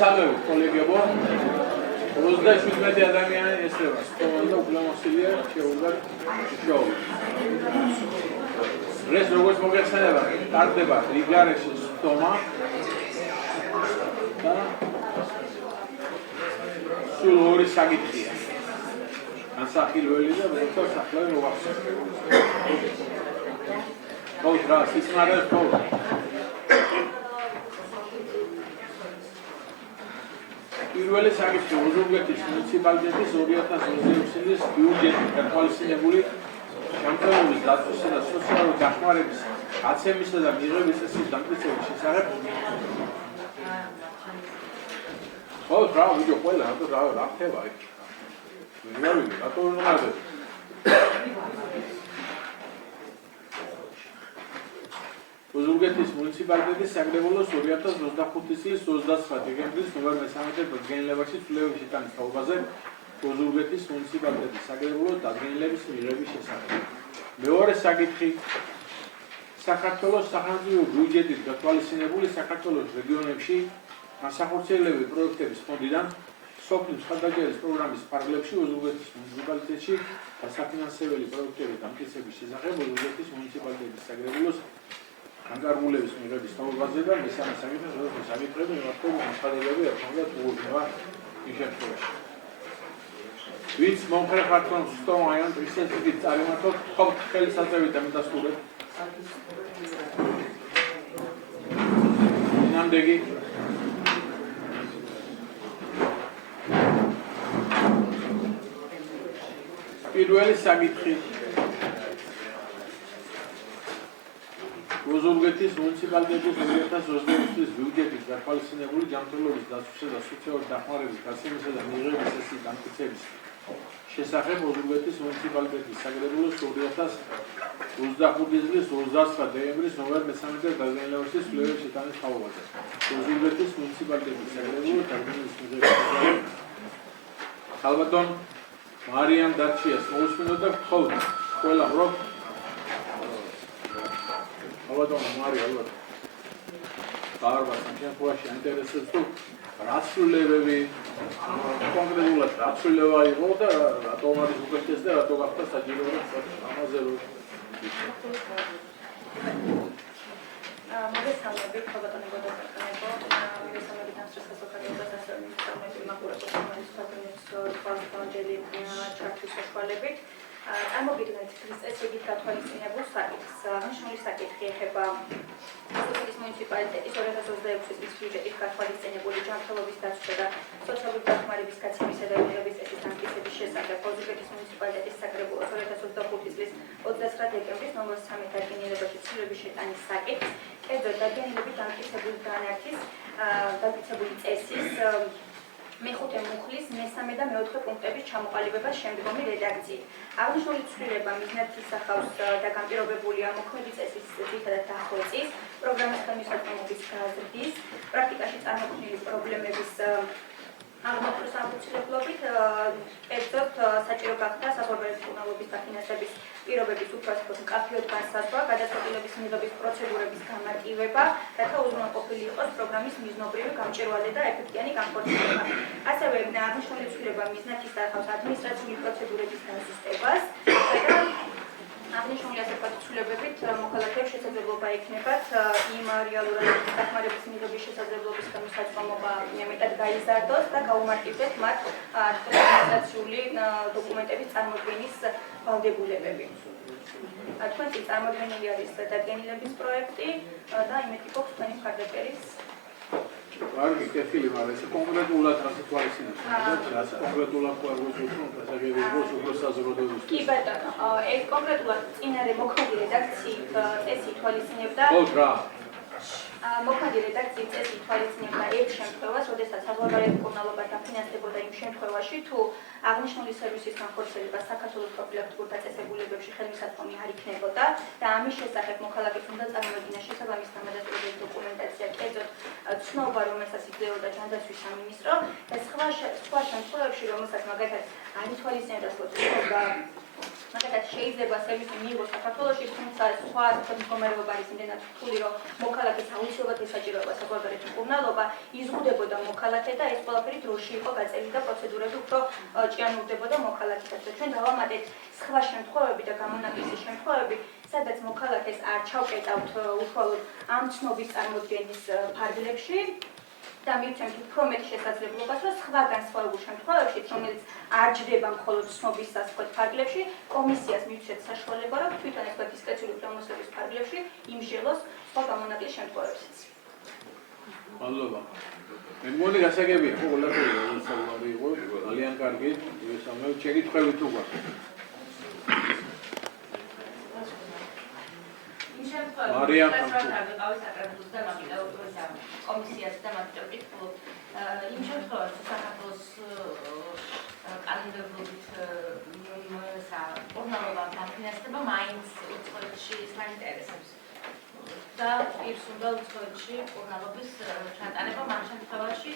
მოგესალმებით, კოლეგებო. 37 ადამიანი ესწრება სტომას და უგლამოსილია შეუდგარ შოუ. ეს როგორც მოგეხსენება, ტარდება რიგარეში სტომა და სულ ორი საკითხია. განსახილველი და მოხდა საფლავი მოახსენე. ხო, რა, სისმარეს ხო. პირველი საკითხი ოზურგეთის მუნიციპალიტეტის 2026 წლის ბიუჯეტით გათვალისწინებული შემთხვევების დაცვისა და სოციალური დახმარების გაცემისა და მიღების წესის დამტკიცების შესახებ. ხო, რა, ვიდეო ყველა რა ხდება იქ. ვიღავი, რატო უნდა მარტო? ოზურგეთის მუნიციპალიტეტის საკრებულოს 2025 წლის 29 დეკემბრის ნომერ 13 დადგენილებაში ცვლილებების შეტანის თაობაზე ოზურგეთის მუნიციპალიტეტის საკრებულოს დადგენილების მიღების შესახებ. მეორე საკითხი საქართველოს სახელმწიფო ბიუჯეტით გათვალისწინებული საქართველოს რეგიონებში განსახორციელებელი პროექტების ფონდიდან სოფლის მხარდაჭერის პროგრამის ფარგლებში ოზურგეთის მუნიციპალიტეტში დასაფინანსებელი პროექტების დამტკიცების შესახებ ოზურგეთის მუნიციპალიტეტის საკრებულოს განკარგულების მიღების თაობაზე და მესამე საკითხი როგორც საკითხები მიმართული განხილვები ერთმანეთს უგრძნობა იმ შემთხვევაში. ვინც მომხრე ხართ სტომაიან პრესიდენტის წარიმართოთ ხომ ხელისაწევით და მიდასტურეთ. ნამდვილი პირველი საკითხი ოზურგეთის მუნიციპალიტეტის 2026 წლის ბიუჯეტით გათვალისწინებული ჯანმრთელობის დაცვისა და სოციალური დახმარების გაცემისა და მიღების წესის დამტკიცების შესახებ ოზურგეთის მუნიციპალიტეტის საკრებულოს 2025 წლის 29 დეკემბრის ნომერ 13 დადგენილებაში ცვლილებების შეტანის თაობაზე. ოზურგეთის მუნიციპალიტეტის საკრებულოს დადგენილების მიღების ალბათონ მარიამ დარჩიას მოусმინოთ და გთხოვთ ყველა რომ ალბათ მარია ალბათ გარბა შემთხვევაში ინტერესებს თუ რაცვლილებები კონკრეტულად რაცვლილება იყო და რატომ არის უკეთეს და რატო გახდა საჭირო ამაზე რომ მოგესალმებით ხალხატონებო და მოგესალმებით ამ შესაძლებლობას ასე მოგესალმებით ჩართვის საშუალებით წარმოგიდგენთ წესებით გათვალისწინებულ საკითხს. აღნიშნული საკითხი ეხება ოზურგეთის მუნიციპალიტეტის 2026 წლის ბიუჯეტით გათვალისწინებული ჯანმრთელობის დაცვისა და სოციალური დახმარების გაცემისა და მიღების წესის დამტკიცების შესახებ ოზურგეთის მუნიციპალიტეტის საკრებულოს 2025 წლის 29 დეკემბრის ნომერ 13 დადგენილებაში ცვლილებების შეტანის საკითხს. კერძოდ დადგენილებით დამტკიცებული განართის დამტკიცებული წესის მეხუთე მუხლის მესამე და მეოთხე პუნქტების ჩამოყალიბებას შემდგომი რედაქციით. აღნიშნული ცვლილება მიზნად ისახავს და განპირობებულია მოქმედი წესის ძირითადად დახვეწის, პროგრამის ხელმისაწვდომობის გაზრდის, პრაქტიკაში წარმოქმნილი პრობლემების აღმოფხვის აუცილებლობით, კერძოდ საჭირო გახდა საზღვარგარეთ მკურნალობის დაფინანსების პირობების უფასოდ მკაფიოდ განსაზღვრა, გადაწყვეტილების მიღების პროცედურების გამარტივება, რათა უზრუნველყოფილი იყოს პროგრამის მიზნობრივი, გამჭვირვალე და ეფექტიანი განხორციელება. ასევე აღნიშნული ცვლილება მიზნად ისახავს ადმინისტრაციული პროცედურების განსისტებას და აღნიშნული ასეთ ცვლილებებით მოქალაქეებს შესაძლებლობა ექნებათ იმ რეალურად დახმარების მიღების შესაძლებლობის ხელმისაწვდომობა მეტად გაიზარდოს და გაუმარტივდეს მათ ადმინისტრაციული დოკუმენტების წარმოდგენის ვალდებულებები. თქვენთვის წარმოდგენილი არის დადგენილების პროექტი და იმედი გვაქვს თქვენი მხარდაჭერის. კარგი, კეთილი, მაგრამ ეს კონკრეტულად რას თვალისწინებს? რას კონკრეტულად გვაქვს უფრო საზრდოობის? კი ბატონო, ეს კონკრეტულად წინარე მოქმედი რედაქციით წესი თვალისწინებდა. ხო, რა. მოქმედი რედაქციის წესი თვალისწინებდა ერთ შემთხვევას, როდესაც საზღვარგარეთ მკურნალობა დაფინანსდებოდა იმ შემთხვევაში, თუ აღნიშნული სერვისის განხორციელება საქართველოს პროფილაქტიკურ დაწესებულებებში ხელმისაწვდომი არ იქნებოდა და ამის შესახებ მოქალაქეს უნდა წარმოედგინა შესაბამის დამადასტურებელი დოკუმენტაცია, კერძოდ ცნობა, რომელსაც იძლეოდა ჯანდაცვის სამინისტრო და სხვა შემთხვევებში, რომელსაც მაგალითად არ ითვალისწინებდა მაგალითად შეიძლება სერვისი მიიღოს საქართველოში, თუმცა სხვა მდგომარეობა არის იმდენად რთული, რომ მოქალაქეს აუცილებლად ესაჭიროება საზღვარგარეთ მკურნალობა, იზღუდებოდა მოქალაქე და ეს ყველაფერი დროში იყო გაწეული და პროცედურები უფრო ჭიანურდებოდა მოქალაქესაც. ჩვენ დავამატეთ სხვა შემთხვევები და გამონაკლისის შემთხვევები, სადაც მოქალაქეს არ ჩავკეტავთ უშუალოდ ამ ცნობის წარმოდგენის ფარგლებში და მივცემთ უფრო მეტ შესაძლებლობას, რომ სხვა განსხვავებულ შემთხვევებში, რომელიც არ ჯდება მხოლოდ ცნობის სასწრაფო ფარგლებში, კომისიას მივცეთ საშუალება, რომ თვითონ ეს დისკრეციული უფლებამოსილების ფარგლებში იმსჯელოს სხვა გამონაკლის შემთხვევებშიც. მადლობა. მე მგონი გასაგებია, ხო, ყველაფერი საუბარი იყო, ძალიან კარგი, სამეულ შეკითხვები თუ გვაქვს. მარიამ კომისიას და მაგიტო ვკითხულობ იმ შემთხვევაში საქართველოს კანონმდებლობით მკურნალობა დაფინანსება მაინც უცხოეთში საინტერესებს და პირს უნდა უცხოეთში მკურნალობის ჩატარება მაგ შემთხვევაში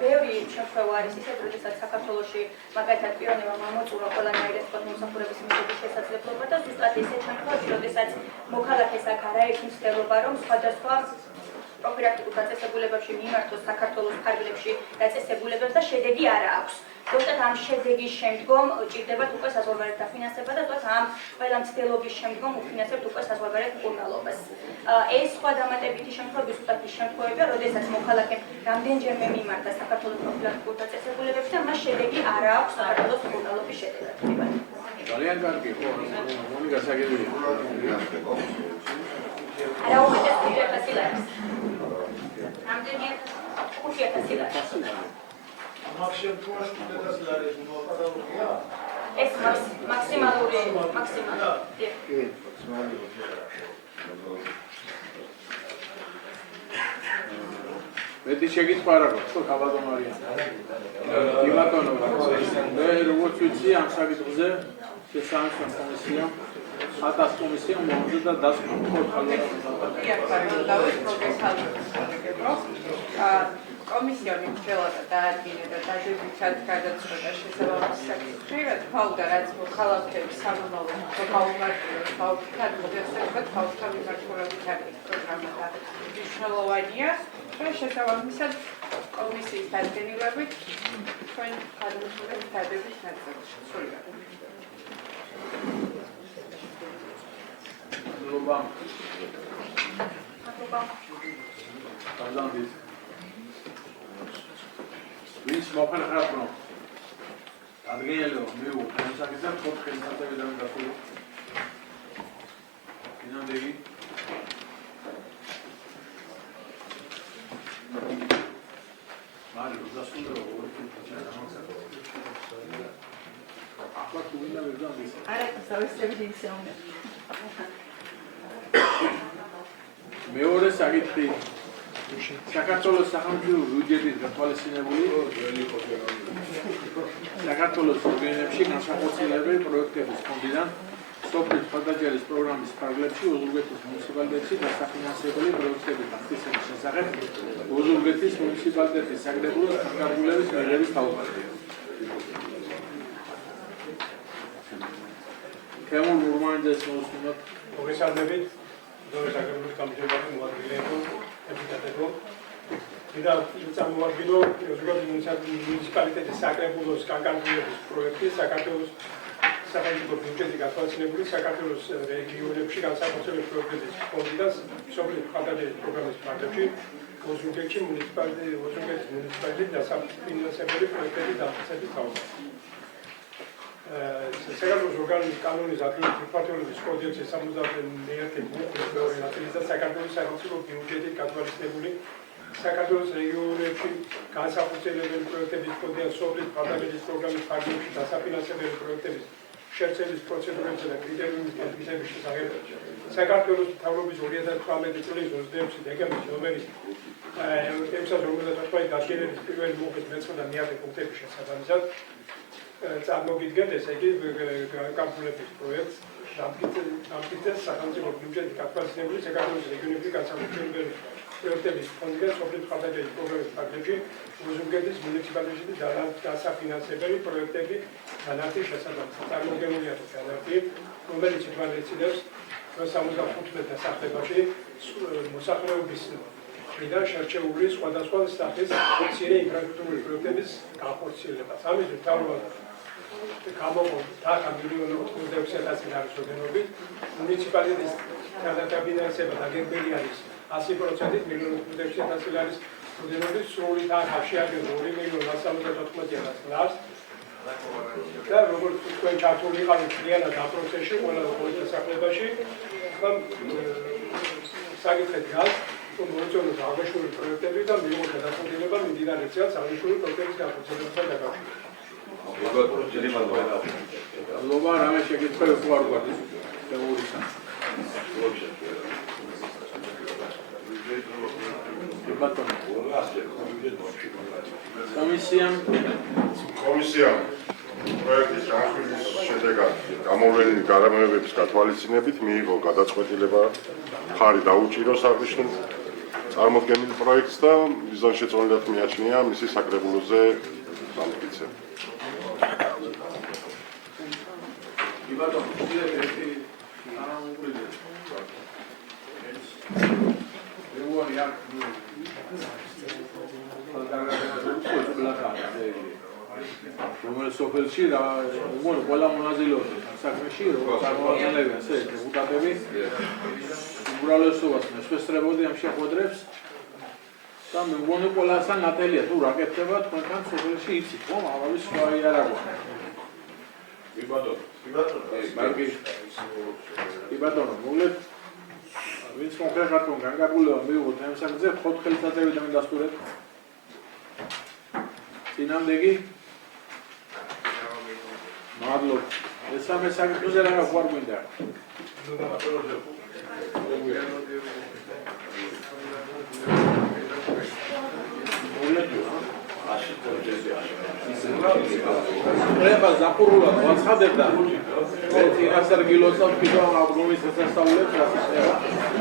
ბევრი შემთხვევა არის ისეთ, როდესაც საქართველოში მაგალითად პიროვნებმა გამოწურვა ყველანაირი მოსახურების მიღების შესაძლებლობა და ზუსტად ისეთ შემთხვევაში, როდესაც მოქალაქეს აქ არაერთი მცდელობა, რომ სხვადასხვა პროფილაქტიკურ დაწესებულებებში მიმართოს საქართველოს ფარგლებში დაწესებულებებს და შედეგი არ აქვს. ზუსტად ამ შედეგის შემდგომ ჭირდებათ უკვე საზღვარგარეთ დაფინანსება და ზუსტად ამ ყველა მცდელობის შემდგომ უფინანსებთ უკვე საზღვარგარეთ მკურნალობას. ეს სხვა დამატებითი შემთხვევები ზუსტად ის შემთხვევებია, როდესაც მოქალაქემ რამდენჯერმე მიმართა საქართველოს პროფილაქტიკურ დაწესებულებებში და მას შედეგი არ აქვს საქართველოს მკურნალობის შედეგად. ძალიან კარგი, ხო, მგონი გასაგებია. არა უმეტეს 5,000 ლარს. რამდენი 5,000 ლარს. მაგ შემთხვევაში 5,000 ლარი მოპარალია? ეს მაქსიმალური მაქსიმალური. კი, მაქსიმალური. მეტი შეკითხვა არ აქვს, ხო, ხალხო მარიამ. იბატონო, მე როგორც ვიცი ამ საკითხზე შესანიშნავ კომისიამ ატას კომისიამ მომზადდა დასკვნითი კომისია მიმცელა და დაადგინა და დადებითად გადაწყვეტა შესაბამისი საკითხი, რა თქმა უნდა, რაც მოქალაქეებს სამომავლო გაუმარტივებს ბავშვთან მოგესწრება ბავშვთან მიმართულებით არის პროგრამა და მნიშვნელოვანია და შესაბამისად კომისიის დადგენილებით ჩვენ გადავწყვეტთ დადების ნაწილში. სულიდან. მადლობა. მადლობა. ვინც მოხერხებთ რომ ადგილო მიუ განსაკუთრებით ხო ხელსაყრელად გასულ ინამდვილი მარო დასულო ორი ფიჩა ახლა თუ ვინა ვერ გამის არა თავისებრი ისეუნე მეორე საკითხი საქართველოს სახელმწიფო ბიუჯეტის გათვალისწინებული საქართველოს რეგიონებში განსახორციელებელი პროექტების ფონდიდან სოფლის მხარდაჭერის პროგრამის ფარგლებში ოზურგეთის მუნიციპალიტეტში დასაფინანსებელი პროექტების აღსანიშნავი შესახებ ოზურგეთის მუნიციპალიტეტის საგრებულოს განკარგულების მიღების თაობაზე. ქემურ მურმანიძეს მოსულობ მოგესალმებით, ზოგი საგრებულის გამგებლობის მოადგილეებო, ეპიტეტებო. და წამოვადგინო ოზურგეთის მუნიციპალიტეტის საგრებულოს განკარგულების პროექტი საქართველოს სახელმწიფო ბიუჯეტი გათვალისწინებული საქართველოს რეგიონებში განსაკუთრებული პროექტების ფონდიდან სოფლის მხარდაჭერის პროგრამის ფარგლებში ოზურგეთის მუნიციპალიტეტის დასაფინანსებელი პროექტების დამტკიცების თაობაზე. საქართველოს ორგანული კანონის ადმინისტრაციული კოდექსის 71 ნაწილის და საქართველოს სახელმწიფო ბიუჯეტით გათვალისწინებული საქართველოს რეგიონებში განსახორციელებელი პროექტების ფონდიდან სოფლის მხარდაჭერის პროგრამის ფარგლებში დასაფინანსებელი პროექტების შერწყმის პროცედურებზე და კრიტერიუმის დადგენის შესახებ საქართველოს მთავრობის 2018 წლის 26 დეკემბრის ნომერის 658 დადგენილი პირველი მოხდის მეცხრე და მეათე პუნქტების შესაბამისად წარმოგიდგენთ, ესე იგი გამართულების პროექტს დამტკიცეს სახელმწიფო ბიუჯეტით გათვალისწინებული საქართველოს რეგიონების განსაკუთრებული პროექტების ფონდიდან სოფლის მხარდაჭერის პროგრამის ფარგლებში უზურგეთის მუნიციპალიტეტის დასაფინანსებელი პროექტები განართის შესაბამისად. წარმოგებულია განართი, რომელიც ითვალისწინებს 75 დასახლებაში მოსახლეობის მხრიდან შერჩეული სხვადასხვა სახის მცირე ინფრასტრუქტურული პროექტების განხორციელებას. ამისთვის თავად გამოყო 10 მილიონი 86,000 ლარის ოდენობით მუნიციპალიტეტის გადაგაბინანსება დაგეგმილი არის 100%-ით მილიონი 86,000 ლარის ოდენობით სრული თანხა შეადგენს 2 მილიონი 174,000 ლარს და როგორც თქვენ ჩართული იყავით მთლიანად ამ პროცესში ყველა დასახლებაში საკითხი დგას მოიწონოს აღნიშნული პროექტები და მიიღოს გადაწყვეტილება მიმდინარე წელს აღნიშნული პროექტების განხორციელებასთან დაკავშირებით. ლობა რამე შეკითხვები ხო არ გვაქვს თეორიასთან. კომისიამ პროექტის განხილვის შედეგად გამოვლენილი გარემოებების გათვალისწინებით მიიღო გადაწყვეტილება მხარი დაუჭიროს აღნიშნულ წარმოდგენილ პროექტს და მიზანშეწონილად მიაჩნია მისი საკრებულოზე დამტკიცება. რომელიც სოფელში ყველა მონაზილეობს საქმეში, როგორც წარმოადგენლები, ასე დეპუტატები უბრალესობას მესვესწრებოდი ამ შეხვედრებს და მე მგონი ყველასთან ნათელია თუ რა კეთდება თქვენთან სოფელში იცით, რომ ამავე სხვა არ აქვს. კი ბატონო, მოგლეთ ვინც კონკრეტულად განგებულება მიიღოთ ამ საკითხზე, ხოთ ხელსაწერით დამიდასტურეთ. წინამდეგი მადლობ. ეს სამე საკითხზე რა გვარ გვინდა? treba zapurula odsade da. Već i na Sergilosov pitao na obnovi se sastavljati,